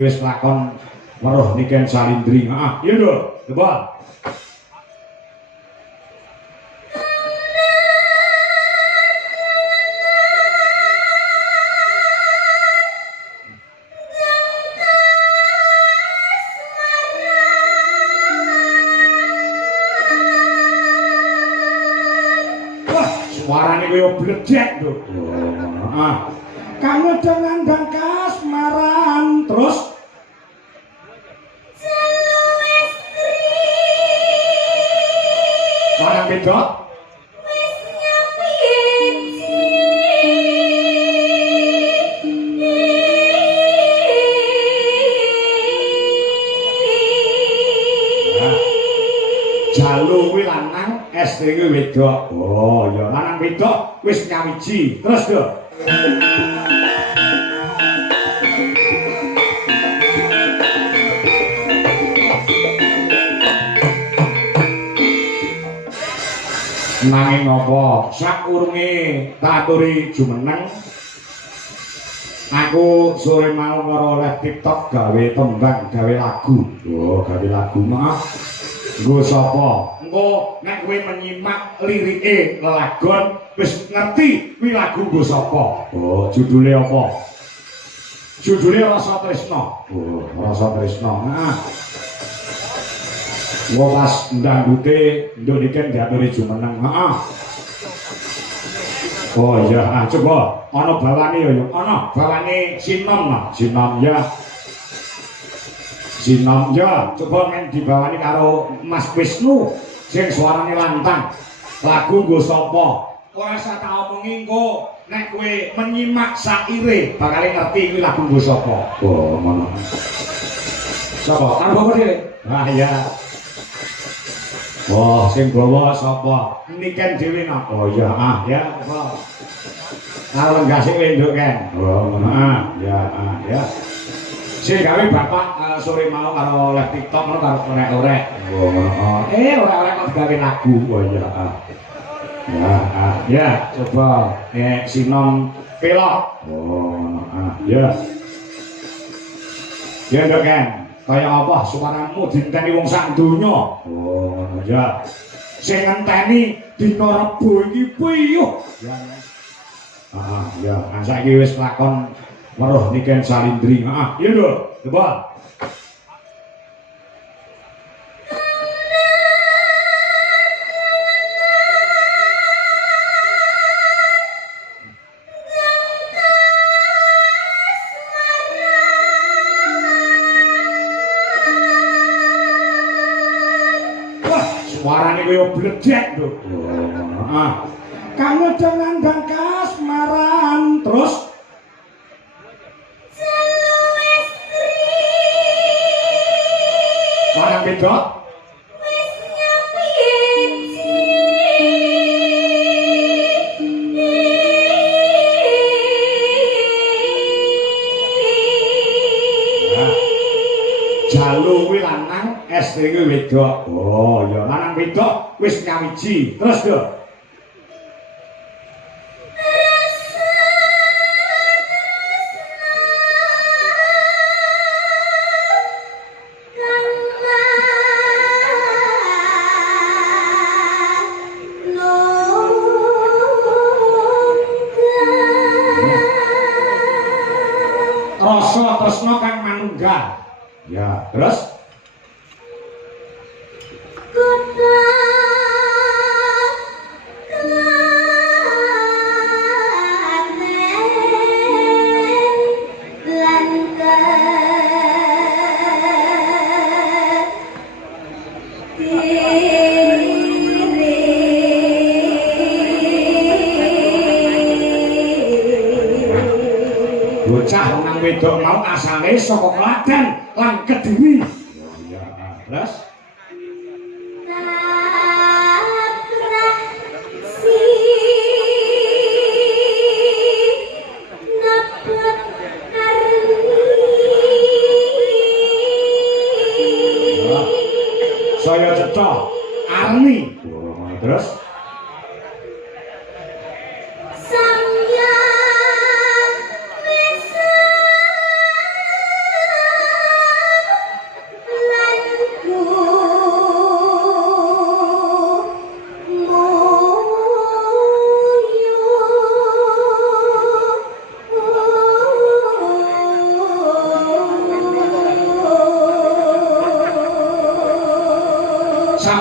wis lakon weruh niken salindri. Heeh, iya lho, coba. Wah, suarane kaya bledek lho. Heeh. Kamu dengan dangkas maran terus orang beda jalu kuwi lanang estri kuwi wedok. Oh ya lanang wedok wis nyawiji terus lho. Nanging apa sakurunge taturi jumeneng aku sore mau oleh TikTok gawe tembang gawe lagu. Oh gawe lagu mah nggo sapa engko nek kowe menyimak lirike lelagon wis ngerti kuwi lagu nggo sapa. Oh judule apa? Judule Rasa Tresna. Oh Rasa Tresna. Nah wong pas ndangdute nduk niken diaturi jumeneng. Heeh. Oh iya, coba ana bawane ya, ana bawane Sinom lah, Sinom ya. Sinom ya, coba men dibawani karo Mas Wisnu sing suarane lantang. Lagu nggo sapa? Ora usah tak omongi engko nek kowe menyimak saire bakal ngerti kuwi lagu nggo sapa. Oh, ngono. Sapa? Karo bapak dhewe. Ah iya. Wah, sing bawa sapa? Niken dhewe napa? Oh ya, ya. Karo gasik wenduk kan. Oh, ya, ya. Sing gawe bapak sore mau karo live TikTok ngono karo orek-orek. Oh, orek-orek kok gawe lagu. Oh ya. Ya, coba Sinom pelok. Oh, ya. Ya, nduk kan. Kaya apa suaramu dinteni wong sak donya. Oh ya. Sing ngenteni dina Rebo iki piyuh. Ya. Ya, saiki wis lakon weruh niken salindri. Iya lho, coba. Suarane kaya bledek lho. Heeh. Kamu dengan dangkas maran terus orang beda jalu kuwi lanang estri kuwi wedok. Oh ya lanang wedok wis nyawiji terus lho. Rasa tresna kang manunggal. Ya, terus bocah nang wedok mau asale saka Klaten lan Kediri. Ya, terus saya cetha Arni. Terus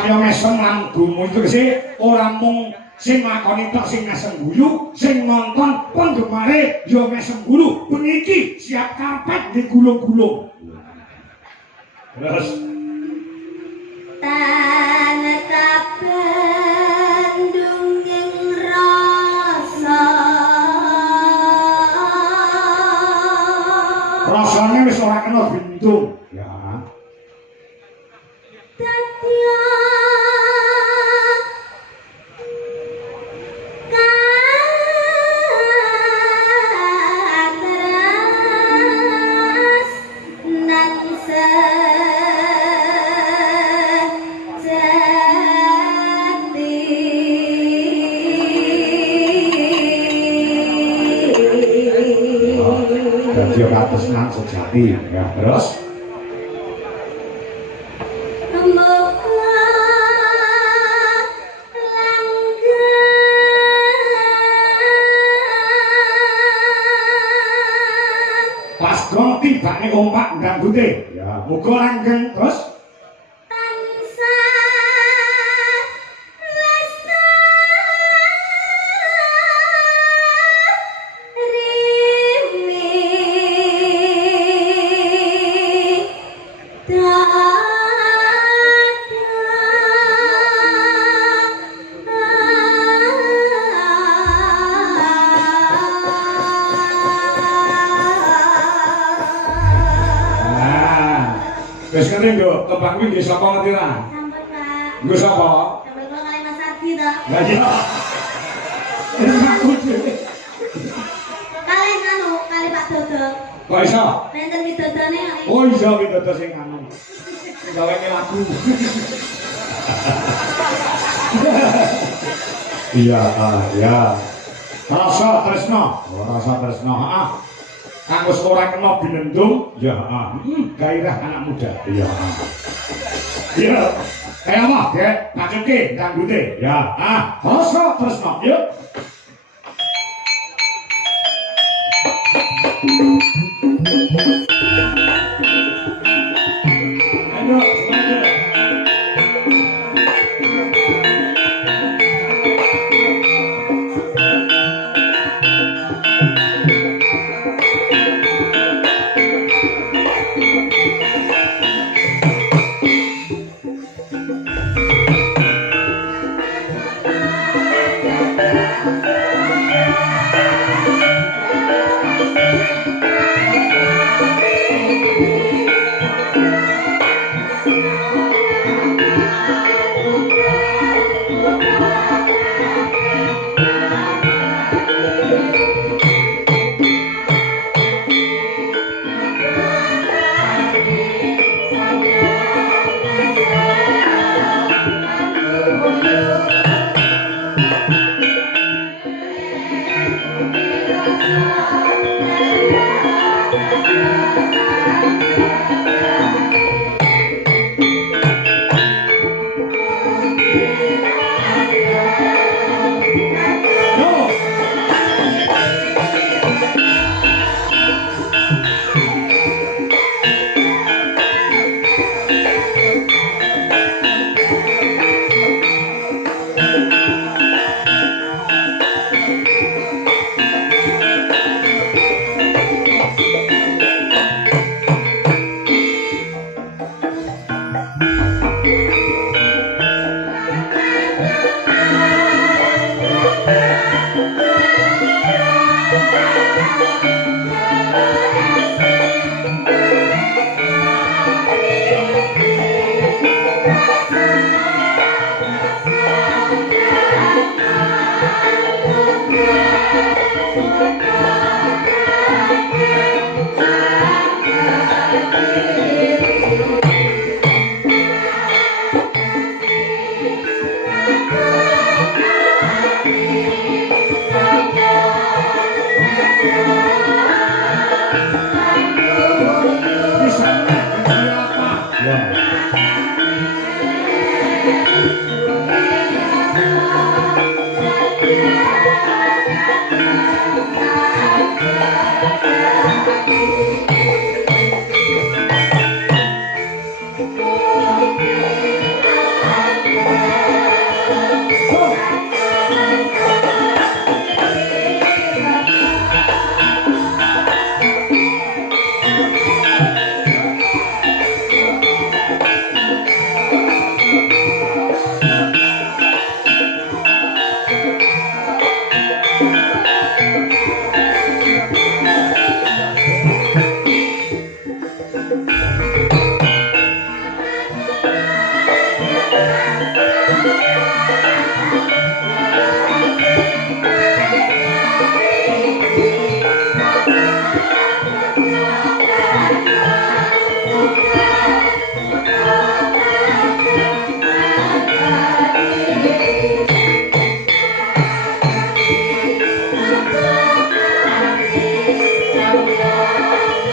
saya mesem lan gumu itu sih ora mung sing lakoni tok sing mesem guyu, sing nonton penggemare yo mesem gulu. Beniki siap karpet digulung-gulung. Terus tanetap Bandung ing rasa rasane wis ora kena bintung ya tatya katras nan jadi katresnan sejati ya terus pas gong tibane ombak ndangdute ya muga langgeng terus wis ngene nduk tebak kuwi nggih sapa ngerti ra sampun Pak nggo sapa sampun kula kali Mas Ardi to lah iya aku dhewe kali anu kali Pak Dodo kok iso nenten widodone oh iya widodo sing anu gawe lagu iya ya rasa tresno rasa tresno kanggo ora kena binendung ya gairah anak muda iya iya kayak apa ya pacuke dangdute ya rasa tresno yuk ayo semuanya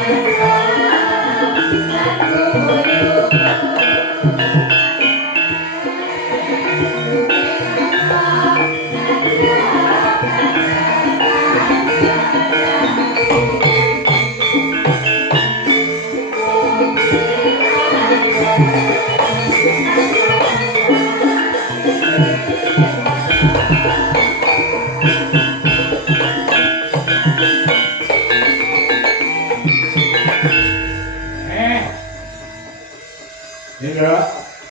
Thank you.